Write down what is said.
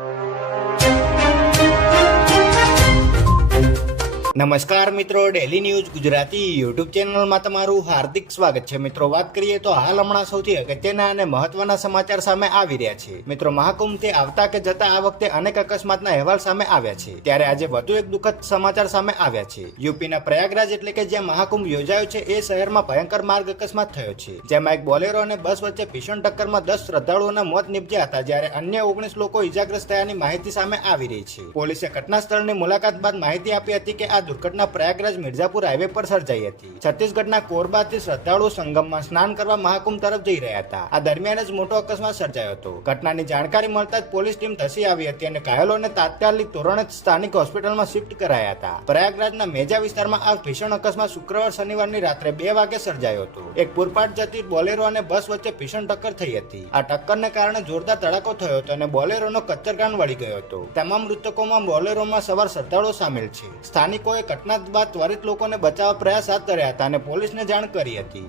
you. નમસ્કાર મિત્રો daily news Gujarati YouTube ચેનલમાં તમારું હાર્દિક સ્વાગત છે. મિત્રો, વાત કરીએ તો હાલ હમણાં સૌથી અગત્યના અને મહત્વના સમાચાર સામે આવી રહ્યા છે. મિત્રો, મહાકુંભથી આવતા કે જતા આ વખતે અનેક અકસ્માતના અહેવાલ સામે આવ્યા છે. ત્યારે આજે વધુ એક દુઃખદ સમાચાર સામે આવ્યા છે. યુપીના પ્રયાગરાજ એટલે કે જ્યાં મહાકુંભ યોજાયો છે, એ શહેરમાં ભયંકર માર્ગ અકસ્માત થયો છે. જેમાં એક બોલેરો અને બસ વચ્ચે ભીષણ ટક્કરમાં દસ શ્રદ્ધાળુઓના મોત નીપજ્યા હતા, જ્યારે અન્ય ઓગણીસ લોકો ઇજાગ્રસ્ત થયાની માહિતી સામે આવી રહી છે. પોલીસે ઘટના સ્થળની મુલાકાત બાદ માહિતી આપી હતી કે આ દુર્ઘટના પ્રયાગરાજ મિર્ઝાપુર હાઈવે પર સર્જાઈ હતી. છત્તીસગઢના કોરબાથી શ્રદ્ધાળુઓ સંગમમાં સ્નાન કરવા મહાકુંભ તરફ જઈ રહ્યા હતા. આ દરમિયાન જ મોટો અકસ્માત સર્જાયો હતો. ઘટનાની જાણકારી મળતા જ પોલીસ ટીમ ધસી આવી હતી અને ઘાયલોને તાત્કાલિક ધોરણે સ્થાનિક હોસ્પિટલમાં શિફ્ટ કરાયા હતા. પ્રયાગરાજના મેજા વિસ્તારમાં આ ભીષણ અકસ્માત શુક્રવાર શનિવારની રાત્રે બે વાગે સર્જાયો હતો. એક પૂરપાટ જતી બોલેરો અને બસ વચ્ચે ભીષણ ટક્કર થઈ હતી. આ ટક્કરને કારણે જોરદાર ધડાકો થયો હતો અને બોલેરોનો કચ્ચરગાન વળી ગયો હતો. તમામ મૃતકોમાં બોલેરોમાં સવાર શ્રદ્ધાળુઓ સામેલ છે. સ્થાનિકોએ ઘટના બાદ ત્વરિત લોકોને બચાવવા પ્રયાસ હાથ ધર્યા હતા અને પોલીસને જાણ કરી હતી.